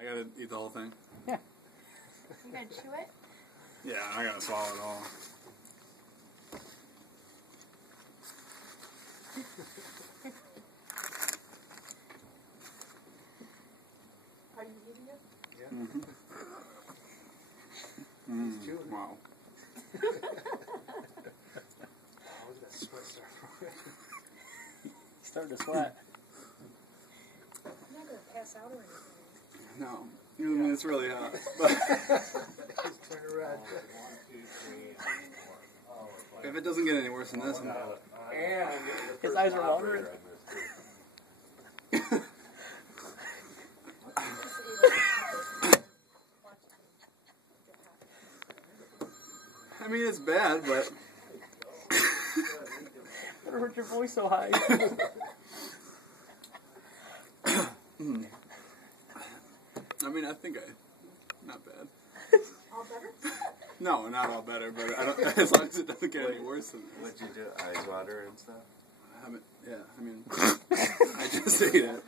I gotta eat the whole thing. Yeah. You gonna chew it? Yeah, I gotta swallow it all. Are you eating it? Yeah. Mm-hmm. He's chewing. Wow. Oh, look at that sweat start from He's starting to sweat. You're not gonna pass out or anything. No. I mean, it's really hot. But He's turning red. if it doesn't get any worse than this, And His eyes are watering. I mean, it's bad, but Never heard your voice so high. I mean, I think not bad. All better? No, not all better, but I don't, as long as it doesn't get any worse than this. What'd you do? Eyes water and stuff? I haven't, yeah, I mean, I just ate it.